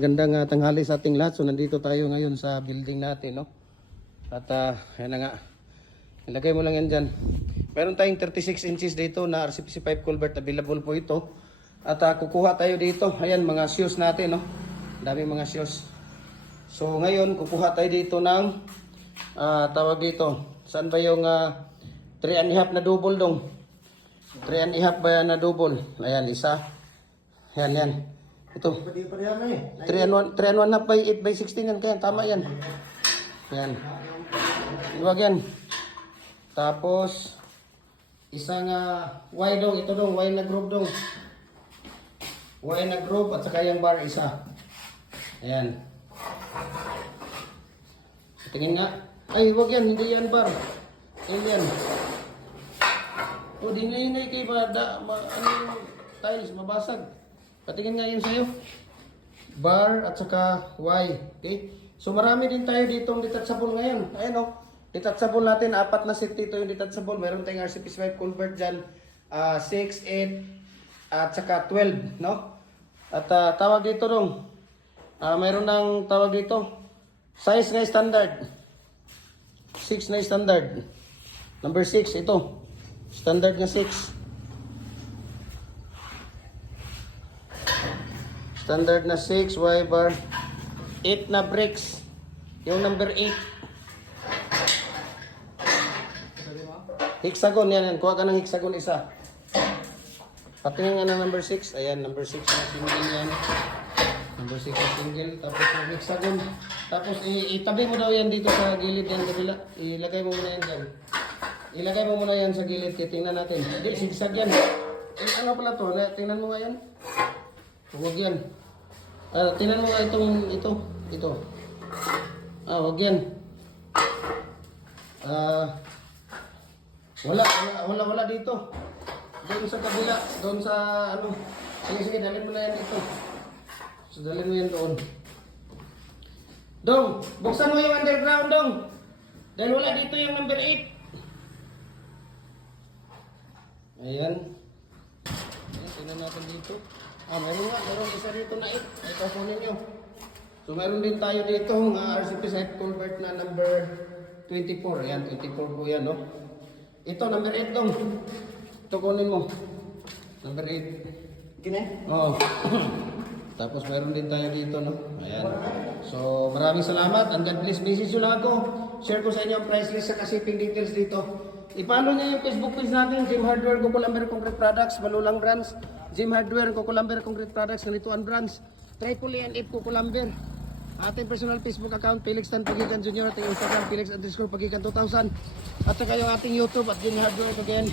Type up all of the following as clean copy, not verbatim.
Gandang tanghali sa ating lahat. So nandito tayo ngayon sa building natin, no? At yan na nga. Ilagay mo lang yan dyan. Meron tayong 36 inches dito na RCPC pipe culvert, available po ito. At kukuha tayo dito. Ayan, mga shoes natin, no? Daming mga shoes. So ngayon, kukuha tayo dito ng tawag dito. Saan ba yung 3.5 na double dong? 3.5 ba yan na double? Ayan, isa. Yan, yan. Ito. 3 and 1 half by 8 by 16 yan. Kaya tama yan. Yan. Iwag yan. Tapos, isang Y dong. Ito dong. Y na groove dong. Y na groove at saka yung bar isa. Ayan. Tingin nga. Ay, iwag yan. Hindi yan bar. Hindi yan. O, di na kay ba? Ano yung tiles? Mabasag. Patingin nga yun sa'yo. Bar at saka Y. Okay? So marami din tayo dito ang detachable ngayon. Ayan o. Detachable natin. 4 na set dito yung detachable. Meron tayong RCPC pipe culvert dyan. 6, 8 at saka 12. No? At tawag dito dong. Meron ng tawag dito. Size nga standard. 6 na standard. Number 6 ito. Standard nga 6. Standard na 6, Y bar. 8 na bricks. Yung number 8. Hexagon yan. Kuha ka ng hexagon isa. Patingin nga ng number 6. Ayan, number 6 na single yan. Number 6 na single. Tapos yung hexagon. Tapos itabi mo daw yan dito sa gilid yan. Kabila. Ilagay mo muna yan dyan. Ilagay mo muna yan sa gilid. Tingnan natin. Hindi, sigsag yan. Ano pala to? Tingnan mo nga yan. Huwag yan. Tingnan mo nga ito. Huwag yan. Wala dito. Doon sa kabila, doon sa ano. Sige, dalhin mo na yan ito. So, dalhin mo yan doon. Dong, buksan mo yung underground, Dong. Dahil wala dito yung number 8. Ayan. Tingnan natin dito. Meron isa dito na 8. Ito po ninyo. So meron din tayo dito ng RCPC pipe culvert na number 24. Ayan, 24 po yan, no? Ito, number 8 dong. Ito kunin mo. Number 8. Gine? Oo. Tapos meron din tayo dito, no? Ayan. So maraming salamat. And God bless. Message nyo lang ako. Share ko sa inyo ang price list sa shipping details dito. I-follow nyo yung Facebook page natin, Jim Hardware, Kukulamber Concrete Products, Malulang Brands, Jim Hardware, Kukulamber Concrete Products, Nalituan Brands, Triple E and F Kukulamber. Ating personal Facebook account, Felix Tan Pagikan Jr. Ating Instagram, Felix_Pagikan 2000. At saka yung ating YouTube at Jim Hardware again.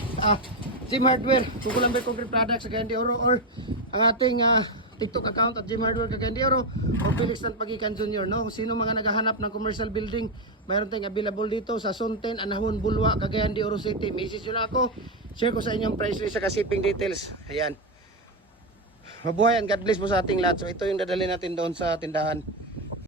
Jim Hardware, Kukulamber Concrete Products, again di Oro, or ang ating TikTok account at Jim Hardware Cagayan de Oro o Felix Tan Pagikan Jr. No? Sino mga naghahanap ng commercial building, mayroon tayong available dito sa Sonten, Anahon, Bulwa, Cagayan de Oro City. Message nyo na ako. Share ko sa inyong price list sa shipping details. Ayan. Mabuhay and God bless po sa ating lahat. So ito yung dadali natin doon sa tindahan.